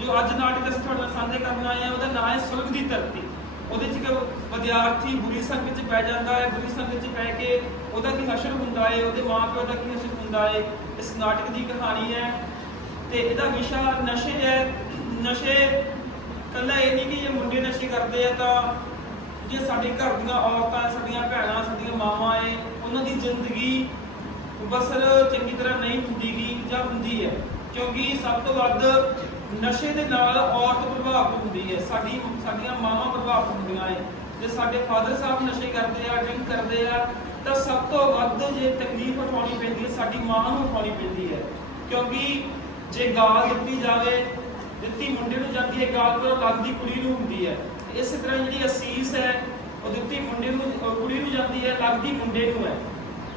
ਜੋ ਅੱਜ ਨਾਟਕ ਅਸੀਂ ਤੁਹਾਡੇ ਨਾਲ ਸਾਂਝੇ ਕਰਨ ਆਏ ਆ ਉਹਦਾ ਨਾਮ ਹੈ ਸੁਲਗ ਦੀ ਧਰਤੀ। ਉਹਦੇ 'ਚ ਵਿਦਿਆਰਥੀ ਬੁਰੀ ਸੰਗਤ 'ਚ ਪੈ ਜਾਂਦਾ ਹੈ, ਬੁਰੀ ਸੰਗਤ 'ਚ ਪੈ ਕੇ ਉਹਦਾ ਕੀ ਹਸ਼ਰ ਹੁੰਦਾ ਹੈ, ਉਹਦੇ ਮਾਪਿਓ ਦਾ ਕੀ ਹਸ਼ਰ ਹੁੰਦਾ ਹੈ, ਇਸ ਨਾਟਕ ਦੀ ਕਹਾਣੀ ਹੈ। ਤੇ ਇਹਦਾ ਵਿਸ਼ਾ ਨਸ਼ੇ ਹੈ। ਨਸ਼ੇ, ਕੱਲਾ ਇਹ ਨਹੀਂ ਕਿ ਇਹ ਮੁੰਡੇ ਨਸ਼ੇ ਕਰਦੇ ਆ ਤਾਂ ਜੇ ਸਾਡੇ ਘਰ ਦੀਆਂ ਔਰਤਾਂ, ਸਾਡੀਆਂ ਭੈਣਾਂ, ਸਾਡੀਆਂ ਮਾਵਾਂ ਏ ਉਹਨਾਂ ਦੀ ਜ਼ਿੰਦਗੀ ਬਸਰ ਚੰਗੀ ਤਰ੍ਹਾਂ ਨਹੀਂ ਹੁੰਦੀਗੀ ਜਾਂ ਹੁੰਦੀ ਹੈ। ਕਿਉਂਕਿ ਸਭ ਤੋਂ ਵੱਧ ਨਸ਼ੇ ਦੇ ਨਾਲ ਔਰਤ ਪ੍ਰਭਾਵਿਤ ਹੁੰਦੀ ਹੈ। ਸਾਡੀ ਸਾਡੀਆਂ ਮਾਵਾਂ ਪ੍ਰਭਾਵਿਤ ਹੁੰਦੀਆਂ ਏ ਜੇ ਸਾਡੇ ਫਾਦਰ ਸਾਹਿਬ ਨਸ਼ੇ ਕਰਦੇ ਆ, ਡਰਿੰਕ ਕਰਦੇ ਆ, ਤਾਂ ਸਭ ਤੋਂ ਵੱਧ ਜੇ ਤਕਲੀਫ ਉਠਾਉਣੀ ਪੈਂਦੀ ਹੈ, ਸਾਡੀ ਮਾਂ ਨੂੰ ਉਠਾਉਣੀ ਪੈਂਦੀ ਹੈ। ਕਿਉਂਕਿ ਜੇ ਗਾਲ ਦਿੱਤੀ ਜਾਵੇ, ਦਿੱਤੀ ਮੁੰਡੇ ਨੂੰ ਜਾਂਦੀ ਹੈ, ਗਾਲ ਪਰ ਲੱਗਦੀ ਕੁੜੀ ਨੂੰ ਹੁੰਦੀ ਹੈ। ਇਸ ਤਰ੍ਹਾਂ ਜਿਹੜੀ ਅਸੀਸ ਹੈ, ਉਹ ਦਿੱਤੀ ਮੁੰਡੇ ਨੂੰ ਕੁੜੀ ਨੂੰ ਜਾਂਦੀ ਹੈ, ਲੱਗਦੀ ਮੁੰਡੇ ਨੂੰ ਹੈ।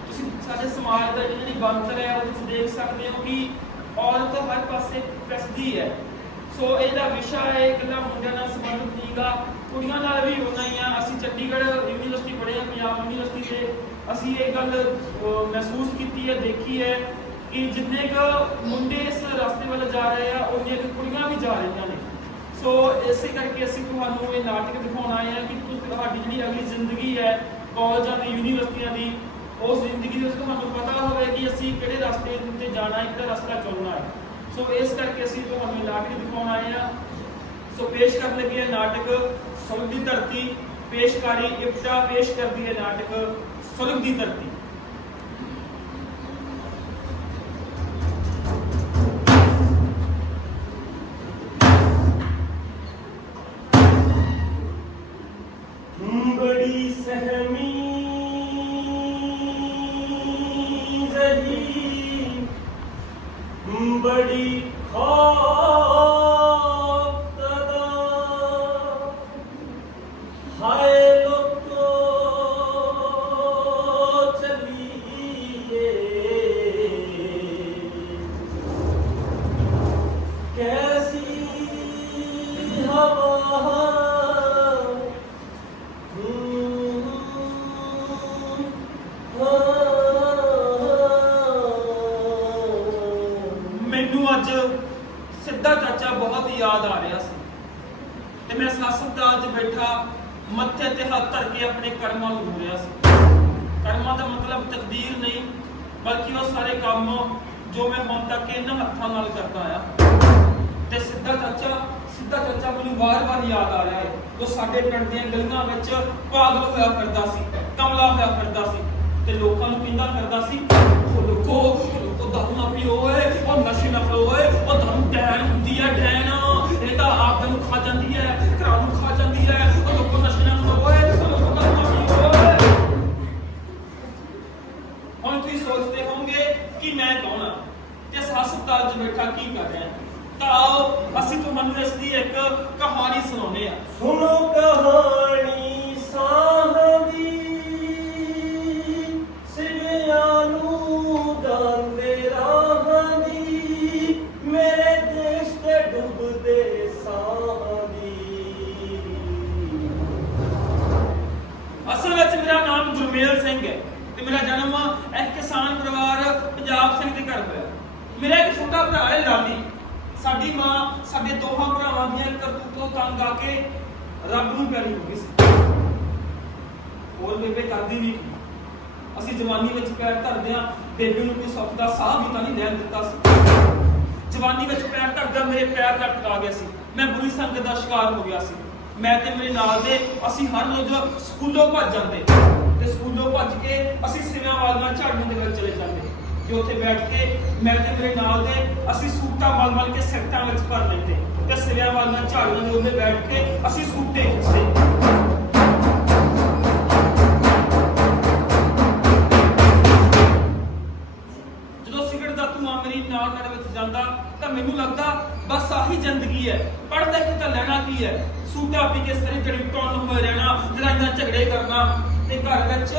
ਤੁਸੀਂ ਸਾਡੇ ਸਮਾਜ ਦਾ ਜਿਹੜੀ ਬਣਤਰ ਹੈ, ਉਹ ਤੁਸੀਂ ਦੇਖ ਸਕਦੇ ਹੋ ਕਿ ਔਰਤ ਹਰ ਪਾਸੇ ਪ੍ਰਸਦੀ ਹੈ। ਸੋ ਇਹਦਾ ਵਿਸ਼ਾ ਹੈ ਇਕੱਲਾ ਮੁੰਡਿਆਂ ਨਾਲ ਸੰਬੰਧਿਤ ਨਹੀਂਗਾ ਕੁੜੀਆਂ ਨਾਲ ਵੀ ਹੋਣਾ ਹੀ ਆ। ਅਸੀਂ ਚੰਡੀਗੜ੍ਹ ਯੂਨੀਵਰਸਿਟੀ ਪੜ੍ਹੇ ਹਾਂ ਪੰਜਾਬ ਯੂਨੀਵਰਸਿਟੀ ਦੇ। ਅਸੀਂ ਇਹ ਗੱਲ ਮਹਿਸੂਸ ਕੀਤੀ ਹੈ, ਦੇਖੀ ਹੈ ਕਿ ਜਿੰਨੇ ਕੁ ਮੁੰਡੇ ਇਸ ਰਸਤੇ ਵੱਲ ਜਾ ਰਹੇ ਆ ਉਹਨੀਆਂ ਕੁ ਕੁੜੀਆਂ ਵੀ ਜਾ ਰਹੀਆਂ ਨੇ। ਸੋ ਇਸੇ ਕਰਕੇ ਅਸੀਂ ਤੁਹਾਨੂੰ ਇਹ ਨਾਟਕ ਦਿਖਾਉਣ ਆਏ ਹਾਂ ਕਿ ਤੁਹਾਡੀ ਜਿਹੜੀ ਅਗਲੀ ਜ਼ਿੰਦਗੀ ਹੈ, ਕਾਲਜਾਂ ਦੀ, ਯੂਨੀਵਰਸਿਟੀਆਂ ਦੀ, ਉਸ ਜ਼ਿੰਦਗੀ ਦੇ ਵਿੱਚ ਤੁਹਾਨੂੰ ਪਤਾ ਹੋਵੇ ਕਿ ਅਸੀਂ ਕਿਹੜੇ ਰਸਤੇ ਦੇ ਉੱਤੇ ਜਾਣਾ ਹੈ, ਕਿਹੜਾ ਰਸਤਾ ਚੁਣਨਾ ਹੈ। ਸੋ ਇਸ ਕਰਕੇ ਅਸੀਂ ਤੁਹਾਨੂੰ ਇਹ ਨਾਟਕ ਦਿਖਾਉਣ ਆਏ ਹਾਂ ਸੋ ਪੇਸ਼ ਕਰਨ ਲੱਗੇ ਹਾਂ ਨਾਟਕ ਸੁਲਗ ਦੀ ਧਰਤੀ ਪੇਸ਼ਕਾਰੀ ਇਪਟਾ ਪੇਸ਼ ਕਰਦੀ ਹੈ ਨਾਟਕ ਸੁਲਗ ਦੀ ਧਰਤੀ ਬੜੀ ਖੌਫ ਯਾਦ ਆ ਰਿਹਾ ਸੀ। ਤੇ ਮੈਂ ਹਸਪਤਾਲ 'ਚ ਬੈਠਾ, ਮੱਥੇ ਤੇ ਹੱਥ ਧਰ ਕੇ ਆਪਣੇ ਕਰਮਾਂ ਨੂੰ ਰੋ ਰਿਹਾ ਸੀ। ਕਰਮਾਂ ਦਾ ਮਤਲਬ ਤਕਦੀਰ ਨਹੀਂ, ਬਲਕਿ ਉਹ ਸਾਰੇ ਕੰਮ ਜੋ ਮੈਂ ਹੁਣ ਤੱਕ ਇਹਨਾਂ ਹੱਥਾਂ ਨਾਲ ਕਰਦਾ ਆਇਆ। ਤੇ ਸਿੱਧਾ ਚਾਚਾ ਸਿੱਧਾ ਚਾਚਾ ਮੈਨੂੰ ਵਾਰ-ਵਾਰ ਯਾਦ ਆ ਰਿਹਾ ਹੈ। ਉਹ ਸਾਡੇ ਪਿੰਡ ਦੀਆਂ ਗਲੀਆਂ ਵਿੱਚ ਪਾਗਲ ਹੋਇਆ ਫਿਰਦਾ ਸੀ, ਕਮਲਾ ਹੋਇਆ ਫਿਰਦਾ ਸੀ। ਤੇ ਲੋਕਾਂ ਨੂੰ ਕਹਿੰਦਾ ਫਿਰਦਾ ਸੀ ਉਹ ਲੋਕੋ ਉਹ ਲੋਕੋ, ਦਾਰੂ ਨਾ ਪੀਓ ਓਏ ਉਹ ਨਸ਼ੇ ਨਾ ਕਰੋ ਓਏ ਉਹ ਦਾਰੂ ਡੈਣ ਹੁੰਦੀ ਹੈ ਡੈਣ ਤਾਂ ਆਪ ਨੂੰ ਖਾ ਮੇਰਾ ਜਨਮ ਇੱਕ ਕਿਸਾਨ ਪਰਿਵਾਰ ਪੰਜਾਬ ਸਿੰਘ ਦੇ ਘਰ ਹੋਇਆ। ਮੇਰਾ ਇੱਕ ਛੋਟਾ ਭਰਾ ਹੈ ਲਾਲੀ। ਸਾਡੀ ਮਾਂ, ਸਾਡੇ ਦੋਹਾਂ ਭਰਾਵਾਂ ਦੀਆਂ ਕਰਤੂਤੋਂ ਤੰਗ ਆ ਕੇ ਰੱਬ ਨੂੰ ਪਿਆਰੀ ਹੋ ਗਈ ਸੀ। ਹੋਰ ਬੇਬੇ ਕਰਦੀ ਵੀ ਅਸੀਂ ਜਵਾਨੀ ਵਿੱਚ ਪੈਰ ਧਰਦੇ ਆ ਬੇਬੇ ਨੂੰ ਕੋਈ ਸੁੱਖ ਦਾ ਸਾਹ ਵੀ ਤਾਂ ਨਹੀਂ ਲੈਣ ਦਿੱਤਾ ਸੀ। ਜਵਾਨੀ ਵਿੱਚ ਪੈਰ ਧਰਦਾ ਮੇਰੇ ਪੈਰ ਲਟਕਾ ਗਿਆ ਸੀ। ਮੈਂ ਬੁਰੀ ਸੰਗਤ ਦਾ ਸ਼ਿਕਾਰ ਹੋ ਗਿਆ ਸੀ। ਮੈਂ ਤੇ ਮੇਰੇ ਨਾਲ ਦੇ ਅਸੀਂ ਹਰ ਰੋਜ਼ ਸਕੂਲੋਂ ਭੱਜ ਜਾਂਦੇ। ਤੇ ਸਕੂਲੋਂ ਭੱਜ ਕੇ ਅਸੀਂ ਸਿਰਾਂ ਵਾਲੀਆਂ ਝਾੜੀਆਂ ਦੇ ਵਿੱਚ ਚਲੇ ਜਾਂਦੇ। ਤੇ ਉੱਥੇ ਬੈਠ ਕੇ ਮੈਂ ਤੇ ਮੇਰੇ ਨਾਲ ਦੇ ਅਸੀਂ ਸੂਟਾਂ ਮਲ ਮਲ ਕੇ ਸਿਰਟਾਂ ਵਿੱਚ ਭਰ ਲੈਂਦੇ। ਤੇ ਸਿਰਾਂ ਵਾਲੀਆਂ ਝਾੜੀਆਂ ਦੇ ਉੱਤੇ ਬੈਠ ਕੇ ਅਸੀਂ ਸੂਟੇ ਖਿੱਚਦੇ। ਜਦੋਂ ਸਿਗਰਟ ਦਾ ਧੂਆਂ ਮੇਰੀ ਨਾੜ ਨਾੜ ਜਾਂਦਾ, ਤਾਂ ਮੈਨੂੰ ਲੱਗਦਾ ਬਸ ਆਹੀ ਜ਼ਿੰਦਗੀ ਹੈ। ਪੜ੍ਹਦਾ ਕਿ ਤਾਂ ਲੈਣਾ ਕੀ ਹੈ? ਸੂਟਾ ਪੀ ਕੇ ਸਾਰੀ ਜੜੀ ਟੌਨ ਹੋਏ ਰਹਿਣਾ, ਲੜਾਈਆਂ ਝਗੜੇ ਕਰਨਾ। ਤੇ ਘਰ ਵਿੱਚ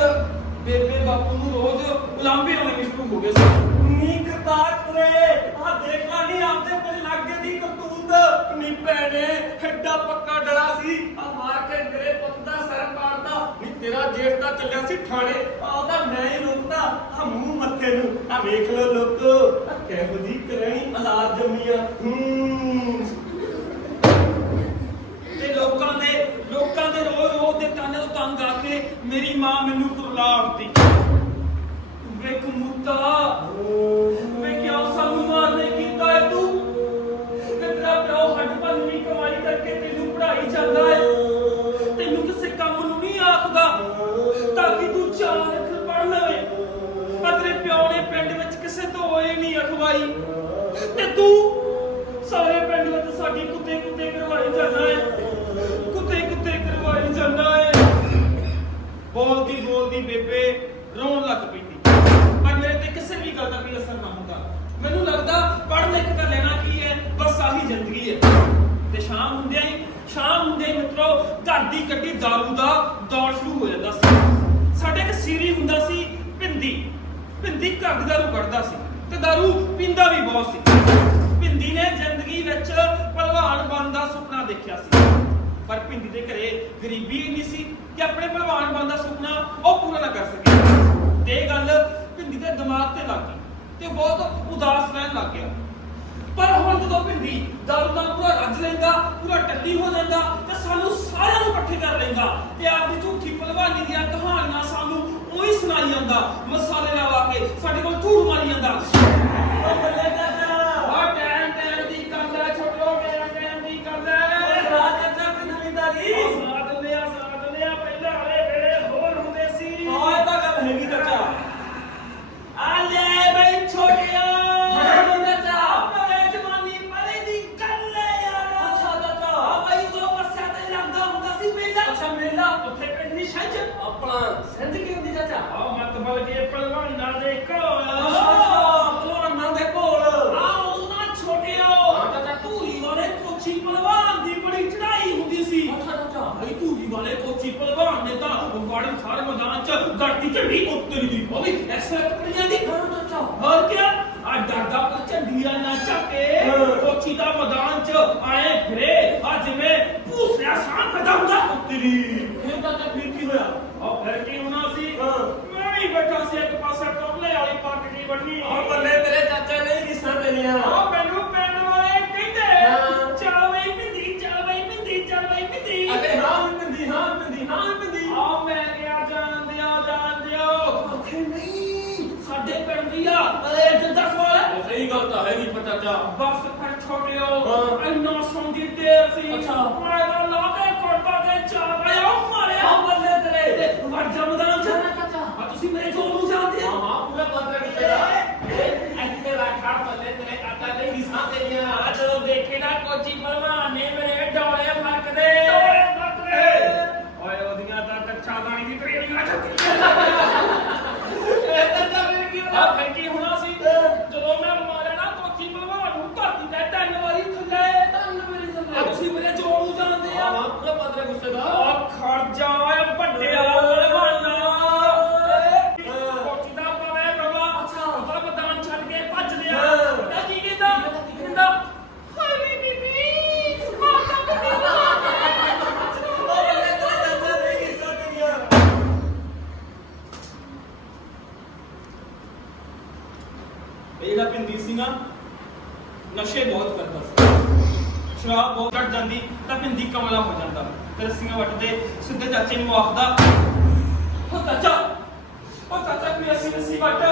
ਬੇਬੇ ਬਾਪੂ ਨੂੰ ਰੋਜ਼ ਉਲਾਂਭੇ ਆਉਣੇ ਸ਼ੁਰੂ ਹੋ ਗਏ ਸੀ। ਨੀਕ ਤਾਕਰੇ ਆ ਦੇਖਾ ਨਹੀਂ ਆਪਦੇ ਕੋਲ ਲੱਗੇ ਦੀ ਕਰਤੂਤ। ਨੀ ਭੈਣੇ ਐਡਾ ਪੱਕਾ ਡਰਾ ਸੀ। ਆ ਮਾਰ ਕੇ ਮੇਰੇ ਪੁੱਤ ਦਾ ਸਿਰ ਪਾੜਦਾ ਨੀ ਤੇਰਾ ਜੇਠ ਦਾ ਚੱਲਿਆ ਸੀ ਥਾਣੇ। ਆ ਉਹਦਾ ਮੈਂ ਹੀ ਰੋਕਦਾ ਆ ਮੂੰਹ ਮੱਥੇ ਨੂੰ। ਆ ਵੇਖ ਲੋ ਲੋਕੋ ਆ ਕਿਹੋ ਜੀ ਕਰਣੀ ਔਲਾਦ ਜੰਮੀਆਂ ਹੂੰ। ਤੇ ਮੇਰੀ ਮਾਂ ਮੈਨੂੰ ਕੁਰਲਾੜਦੀ ਵੇ ਕਮੂਤਾ ਵੇ ਕਿਉਂ ਸਾਨੂੰ ਮਾਰਨੇ ਕੀਤਾ ਹੈ ਤੂੰ? ਤੇ ਤੇਰਾ ਪਿਓ ਹੱਡਪਨ ਵੀ ਕਮਾਈ ਕਰਕੇ ਤੈਨੂੰ ਪੜਾਈ ਜਾਂਦਾ ਹੈ ਤੈਨੂੰ ਕਿਸੇ ਕੰਮ ਨੂੰ ਨਹੀਂ ਆਖਦਾ ਤਾਂ ਕਿ ਤੂੰ ਚਾਰ ਅੱਖਰ ਪੜ ਲਵੇਂ ਤੇਰੇ ਪਿਓ ਨੇ ਪਿੰਡ ਵਿੱਚ ਕਿਸੇ ਤੋਂ ਹੋਏ ਨਹੀਂ ਅਖਵਾਈ। ਤੇ ਤੂੰ ਸਾਰੇ ਪਿੰਡ ਵਿੱਚ ਸਾਡੀ ਕੁੱਤੇ ਕੁੱਤੇ ਕਰਵਾਈ ਜਾਂਦਾ ਹੈ ਕੁੱਤੇ ਕੁੱਤੇ ਕਰਵਾਈ ਬੋਲਦੀ ਬੇਬੇ, ਰੋਣ ਲੱਗ ਪੈਂਦੀ। ਪਰ ਮੇਰੇ ਤੇ ਕਿਸੇ ਵੀ ਗੱਲ ਦਾ ਕੋਈ ਅਸਰ ਨਾ ਹੁੰਦਾ। ਮੈਨੂੰ ਲੱਗਦਾ ਪੜ੍ਹ ਲਿਖ ਕਰ ਲੈਣਾ ਕੀ ਹੈ, ਬਸ ਆਹੀ ਜ਼ਿੰਦਗੀ ਹੈ। ਤੇ ਸ਼ਾਮ ਹੁੰਦਿਆਂ ਹੀ ਸ਼ਾਮ ਹੁੰਦੇ ਹੀ ਮਿੱਤਰੋ, ਘਰ ਦੀ ਕੱਢੀ ਦਾਰੂ ਦਾ ਦੌੜ ਸ਼ੁਰੂ ਹੋ ਜਾਂਦਾ ਸੀ। ਸਾਡੇ ਇੱਕ ਸੀਰੀ ਹੁੰਦਾ ਸੀ ਪਿੰਦੀ ਪਿੰਦੀ ਘਰ ਦੀ ਦਾਰੂ ਕੱਢਦਾ ਸੀ ਤੇ ਦਾਰੂ ਪੀਂਦਾ ਵੀ ਬਹੁਤ ਸੀ। ਪਿੰਦੀ ਨੇ ਜ਼ਿੰਦਗੀ ਵਿੱਚ ਭਲਵਾਨ ਬਣਨ ਦਾ ਸੁਪਨਾ ਦੇਖਿਆ ਸੀ। ਪਰ ਭਿੰਦੀ ਦੇ ਘਰੇ ਗਰੀਬੀ ਇੰਨੀ ਸੀ ਕਿ ਆਪਣੇ ਭਲਵਾਨ ਬਣਨ ਦਾ ਸੁਪਨਾ ਉਹ ਪੂਰਾ ਨਾ ਕਰ ਸਕੇ। ਤੇ ਇਹ ਗੱਲ ਭਿੰਦੀ ਦੇ ਦਿਮਾਗ ਤੇ ਲੱਗ ਗਈ ਤੇ ਬਹੁਤ ਉਦਾਸ ਰਹਿਣ ਲੱਗ ਗਿਆ। ਪਰ ਹੁਣ ਜਦੋਂ ਭਿੰਦੀ ਦਾਰੂ ਦਾ ਪੂਰਾ ਰੱਜ ਲੈਂਦਾ, ਪੂਰਾ ਟੱਲੀ ਹੋ ਜਾਂਦਾ, ਤੇ ਸਾਨੂੰ ਸਾਰਿਆਂ ਨੂੰ ਇਕੱਠੇ ਕਰ ਲੈਂਦਾ ਤੇ ਆਪਦੀ ਝੂਠੀ ਭਲਵਾਨੀ ਦੀਆਂ ਕਹਾਣੀਆਂ ਸਾਨੂੰ ਉਹੀ ਸੁਣਾਈ ਜਾਂਦਾ ਮਸਾਲੇ ਲਾ ਕੇ people ਚਾਚਾ ਬਸ ਫਿਰ ਛੋਟਿਓ ਹਾਂ। ਇੰਨਾ ਸੌਂਦੀ ਢੇਰ ਸੀ ਅੱਛਾ। ਮੈਂ ਤਾਂ ਲਾ ਕੇ ਕੁੜਤਾ ਤੇ ਚਾਰ ਆਇਆ ਮਾਰਿਆ। ਆ ਬੱਲੇ ਤੇਰੇ। ਤੇ ਵੜ ਜਾ ਮੈਦਾਨ ਚ। ਜਾਣਾ ਚਾਚਾ ਆ ਤੁਸੀਂ ਮੇਰੇ ਜੋਰ ਨੂੰ ਜਾਣਦੇ ਹਾਂ? ਆ ਹਾਂ ਪੂਰਾ ਪਤਾ ਕੀਤਾ ਇਹ ਇੱਥੇ ਰੱਖਾ ਬੱਲੇ ਤੇਰੇ ਚਾਚਾ ਨੇ ਰਿਸਾਂ ਦੇਣੀਆਂ ਆ ਜਦੋਂ ਦੇਖੇ ਨਾ ਕੋਚੀ ਭਲਵਾਨ ਨੇ ਮੇਰੇ ਡੋਲੇ ਫੜਕਦੇ ਡੋਲੇ ਫੜਕਦੇ ਓਏ ਉਹਦੀਆਂ ਤਾਂ ਕੱਚਾ ਦਾਣੀ ਦੀ ਟ੍ਰੇਨਿੰਗਾਂ ਚੱਲਦੀਆਂ ਇਹ ਚਾਚਾ ਫਿਰ ਕੀ ਆ ਫਿਰ ਕੀ ਹੋਣਾ ਸੀ ਜਦੋਂ ਮੈਂ ਮਾਰਿਆ ਨਾ ਕੋਚੀ ਭਲਵਾਨ ਨੂੰ ਧਰਤੀ ਤੇ ਤਿੰਨ ਵਾਰੀ ਥੱਲੇ ਤੰਨ ਮੇਰੀ ਆ ਸਮਝ ਤੁਸੀਂ ਮੇਰੇ ਜੋਰ ਨੂੰ ਜਾਣਦੇ ਹਾਂ ਆ ਹਾਂ ਪੂਰਾ ਪਤਾ ਗੁੱਸੇ ਦਾ ਆ ਪਵੇ ਅੱਛਾ। ਉਹਦਾ ਮੈਦਾਨ ਛੱਡ ਕੇ ਭੱਜ ਲਿਆ। ਉਹਦਾ ਕੀ ਕਹਿੰਦਾ ਹਾਏ ਬੀਬੀ ਮਾਤਾ ਪਿੰਦੀ ਸੀ ਨਾ ਨਸ਼ੇ ਬਹੁਤ ਕਰਦਾ ਸੀ। ਸ਼ਰਾਬ ਬਹੁਤ ਘਟ ਜਾਂਦੀ ਤਾਂ ਪਿੰਦੀ ਕਮਲਾ ਹੋ ਜਾਂਦਾ। ਤੇ ਰੱਸੀਆਂ ਵੱਟਦੇ, ਸਿੱਧੇ ਚਾਚੇ ਨੂੰ ਆਖਦਾ ਉਹ ਚਾਚਾ ਉਹ ਚਾਚਾ, ਕੋਈ ਅੱਸੀ ਰੱਸੀ ਵੱਟ?